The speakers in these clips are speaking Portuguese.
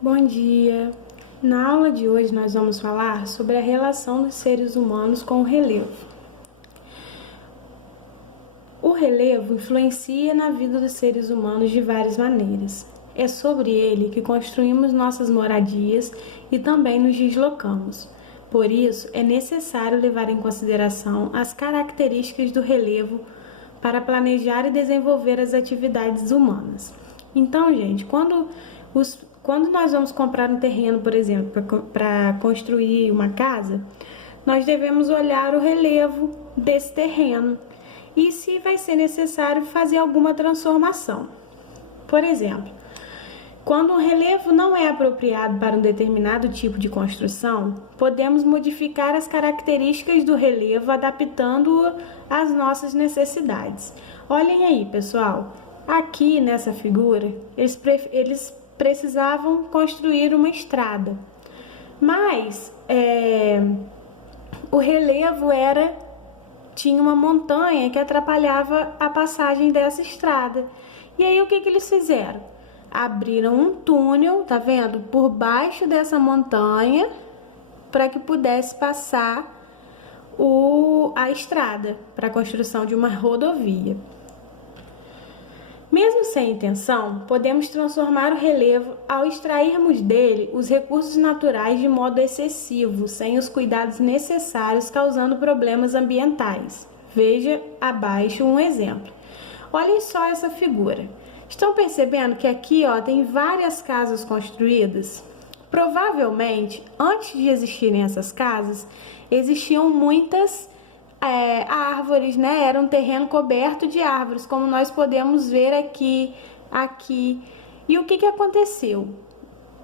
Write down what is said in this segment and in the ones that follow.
Bom dia! Na aula de hoje nós vamos falar sobre a relação dos seres humanos com o relevo. O relevo influencia na vida dos seres humanos de várias maneiras. É sobre ele que construímos nossas moradias e também nos deslocamos. Por isso, é necessário levar em consideração as características do relevo para planejar e desenvolver as atividades humanas. Então, gente, quando nós vamos comprar um terreno, por exemplo, para construir uma casa, nós devemos olhar o relevo desse terreno e se vai ser necessário fazer alguma transformação. Por exemplo, quando um relevo não é apropriado para um determinado tipo de construção, podemos modificar as características do relevo adaptando-o às nossas necessidades. Olhem aí, pessoal, aqui nessa figura, eles precisavam construir uma estrada, mas o relevo tinha uma montanha que atrapalhava a passagem dessa estrada. E aí o que eles fizeram? Abriram um túnel, tá vendo? Por baixo dessa montanha para que pudesse passar a estrada para a construção de uma rodovia. Mesmo sem intenção, podemos transformar o relevo ao extrairmos dele os recursos naturais de modo excessivo, sem os cuidados necessários, causando problemas ambientais. Veja abaixo um exemplo. Olhem só essa figura. Estão percebendo que aqui tem várias casas construídas? Provavelmente, antes de existirem essas casas, existiam muitas árvores, né? Era um terreno coberto de árvores, como nós podemos ver aqui. E o que aconteceu?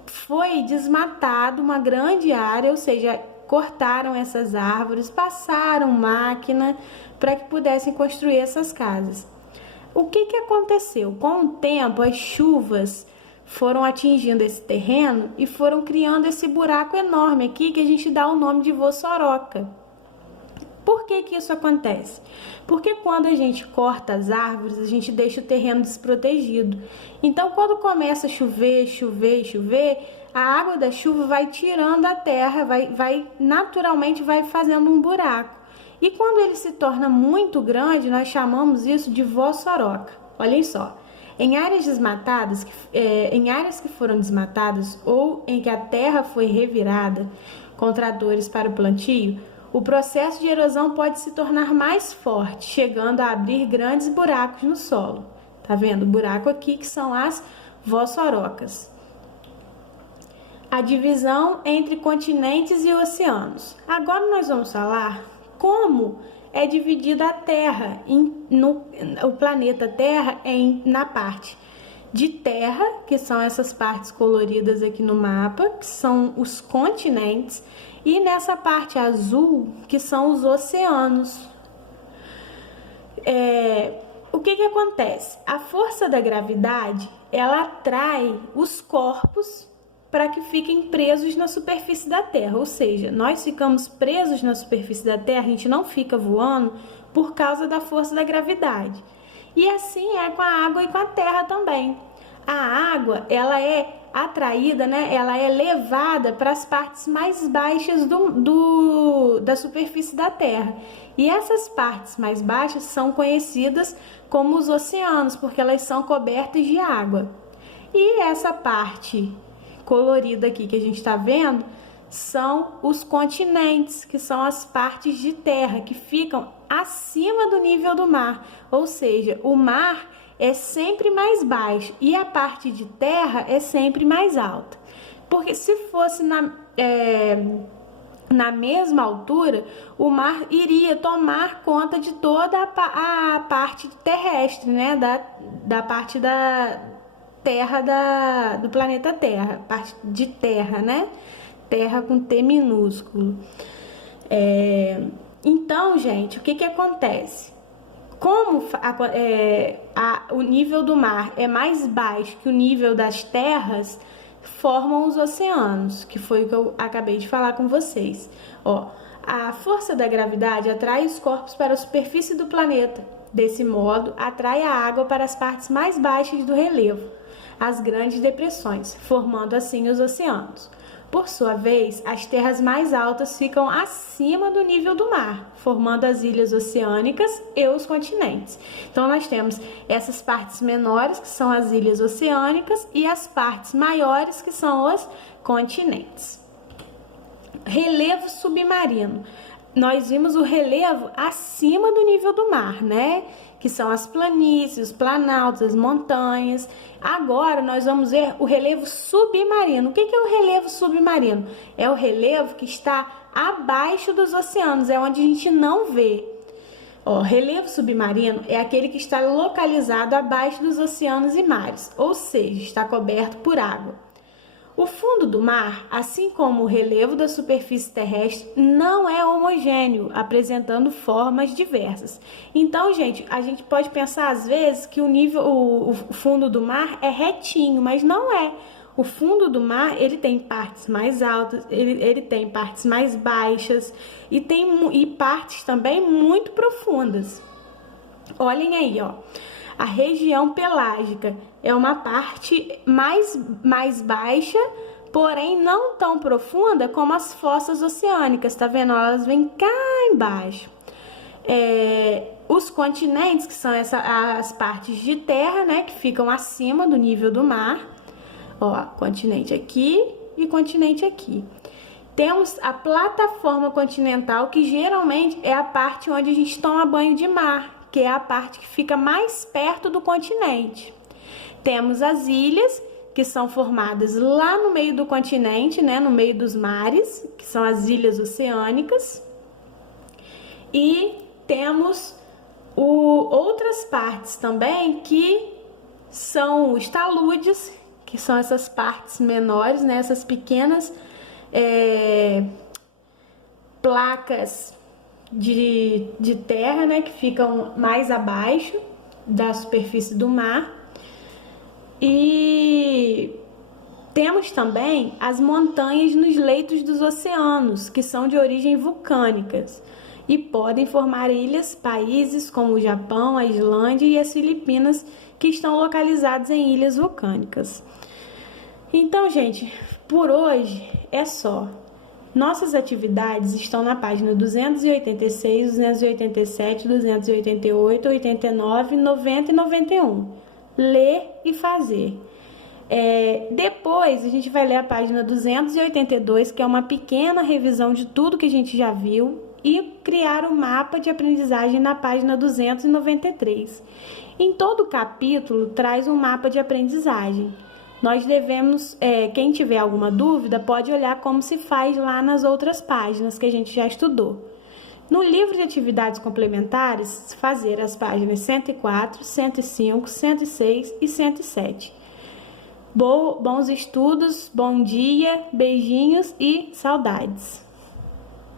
Foi desmatado uma grande área, ou seja, cortaram essas árvores, passaram máquina para que pudessem construir essas casas. O que aconteceu? Com o tempo, as chuvas foram atingindo esse terreno e foram criando esse buraco enorme aqui que a gente dá o nome de vossoroca. Por que isso acontece? Porque quando a gente corta as árvores, a gente deixa o terreno desprotegido. Então, quando começa a chover, a água da chuva vai tirando a terra, naturalmente vai fazendo um buraco. E quando ele se torna muito grande, nós chamamos isso de vossoroca. Olhem só, em áreas desmatadas, em áreas que foram desmatadas ou em que a terra foi revirada com tratores para o plantio, o processo de erosão pode se tornar mais forte, chegando a abrir grandes buracos no solo. Tá vendo? O buraco aqui que são as vossorocas. A divisão entre continentes e oceanos. Agora nós vamos falar como é dividida a Terra, o planeta Terra na parte de terra, que são essas partes coloridas aqui no mapa, que são os continentes, e nessa parte azul, que são os oceanos. O que acontece? A força da gravidade, ela atrai os corpos para que fiquem presos na superfície da Terra, ou seja, nós ficamos presos na superfície da Terra, a gente não fica voando por causa da força da gravidade. E assim é com a água e com a terra também. A água, ela é atraída, né? Ela é levada para as partes mais baixas da superfície da Terra. E essas partes mais baixas são conhecidas como os oceanos, porque elas são cobertas de água. E essa parte colorida aqui que a gente está vendo são os continentes, que são as partes de terra que ficam acima do nível do mar, ou seja, o mar é sempre mais baixo e a parte de terra é sempre mais alta. Porque se fosse na mesma altura, o mar iria tomar conta de toda a parte terrestre, né? Da parte da terra do planeta Terra, parte de terra, né? Terra com T minúsculo. Então, gente, o que acontece? Como o nível do mar é mais baixo que o nível das terras, formam os oceanos, que foi o que eu acabei de falar com vocês. A força da gravidade atrai os corpos para a superfície do planeta. Desse modo, atrai a água para as partes mais baixas do relevo. as grandes depressões, formando assim os oceanos. Por sua vez, as terras mais altas ficam acima do nível do mar, formando as ilhas oceânicas e os continentes. Então, nós temos essas partes menores, que são as ilhas oceânicas, e as partes maiores, que são os continentes. Relevo submarino. Nós vimos o relevo acima do nível do mar, né? Que são as planícies, os planaltos, as montanhas. Agora nós vamos ver o relevo submarino. O que é o relevo submarino? É o relevo que está abaixo dos oceanos, é onde a gente não vê. Ó, relevo submarino é aquele que está localizado abaixo dos oceanos e mares, ou seja, está coberto por água. O fundo do mar, assim como o relevo da superfície terrestre, não é homogêneo, apresentando formas diversas. Então, gente, a gente pode pensar às vezes que o fundo do mar é retinho, mas não é. O fundo do mar, ele tem partes mais altas, ele tem partes mais baixas e partes também muito profundas. Olhem aí, ó. A região pelágica é uma parte mais baixa, porém não tão profunda como as fossas oceânicas, tá vendo? Elas vêm cá embaixo. Os continentes, que são as partes de terra, né, que ficam acima do nível do mar. Ó, continente aqui e continente aqui. Temos a plataforma continental, que geralmente é a parte onde a gente toma banho de mar, que é a parte que fica mais perto do continente. Temos as ilhas, que são formadas lá no meio do continente, né, no meio dos mares, que são as ilhas oceânicas. E temos outras partes também, que são os taludes, que são essas partes menores, né, essas pequenas placas de terra, né, que ficam mais abaixo da superfície do mar. E temos também as montanhas nos leitos dos oceanos, que são de origem vulcânicas e podem formar ilhas, países como o Japão, a Islândia e as Filipinas, que estão localizados em ilhas vulcânicas. Então, gente, por hoje é só. Nossas atividades estão na página 286, 287, 288, 89, 90 e 91. Ler e fazer. Depois a gente vai ler a página 282, que é uma pequena revisão de tudo que a gente já viu, e criar um mapa de aprendizagem na página 293. Em todo capítulo traz um mapa de aprendizagem. Nós devemos, quem tiver alguma dúvida, pode olhar como se faz lá nas outras páginas que a gente já estudou. No livro de atividades complementares, fazer as páginas 104, 105, 106 e 107. Bons estudos, bom dia, beijinhos e saudades!